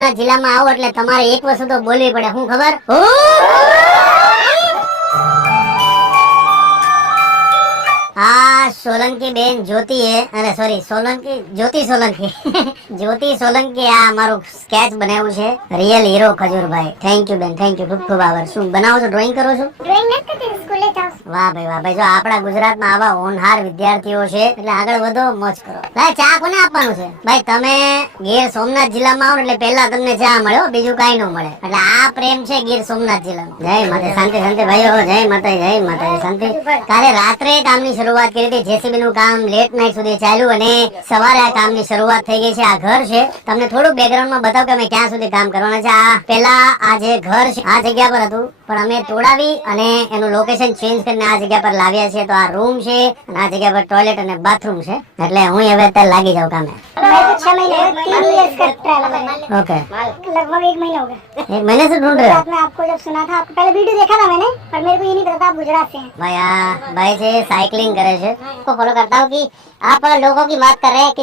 જિલ્લામાં આવો એટલે તમારે એક વસ્તુ તો બોલવી પડે. શું ખબર? સોલંકી બેન જ્યોતિ અરે સોરી જ્યોતિ સોલંકી જ્યોતિ સોલંકી આ મારું સ્કેચ બનાવ્યું છે. Real hero Khajurbhai. Thank you બેન, થેન્ક યુ, ખૂબ ખૂબ આભાર. શું બનાવો છો? ડ્રોઈંગ કરો છો? ડ્રોઈંગ નથી કરતી, સ્કૂલે જાઉં છું. વાહ ભાઈ વાહ ભાઈ. જો આપણા ગુજરાતમાં આવા હોનહાર વિદ્યાર્થીઓ છે એટલે આગળ વધો, મોજ કરો. ભાઈ ચા કોને આપવાનું છે? ભાઈ તમે ગીર સોમનાથ જિલ્લામાં આવો એટલે પહેલા તમને ચા મળે, બીજું કાઈ ન મળે. એટલે આ પ્રેમ છે ગીર સોમનાથ જિલ્લાનો. જય માતા, શાંતિ શાંતિ ભાઈઓ, જય માતા, જય માતા, શાંતિ. કાલે રાત્રે કામની શરૂઆત કરી હતી. જેસીબી નું કામ લેટ નાઈટ સુધી ચાલ્યું અને સવારે આ કામની શરૂઆત થઈ ગઈ છે. આ ઘર છે, તમને થોડું બેકગ્રાઉન્ડમાં બતાવ કે અમે ક્યાં સુધી કામ કરવાના છે. આ પહેલા આ જે ઘર છે આ જગ્યા પર હતું, પણ અમે તોડાવી અને એનું લોકેશન ચેન્જ કરીને આ જગ્યા પર લાવ્યા છે. તો આ રૂમ છે અને આ જગ્યા પર ટોયલેટ અને બાથરૂમ છે. એટલે હું હવે અત્યારે લાગી જાઉં કામે. मैं तो 6 महीने 3 इयर्स का ट्रैवल है। ओके, लगभग 1 महीना हो गया। 1 महीने से ढूंढ रहे हो? रात में आपको जब सुना था, आपको पहले वीडियो देखा था मैंने, पर मेरे को ये नहीं पता था आप गुजरात से हैं। भाई भाई से साइकिलिंग करे છે. को फॉलो करता हूँ कि आप लोगों की बात कर रहे हैं कि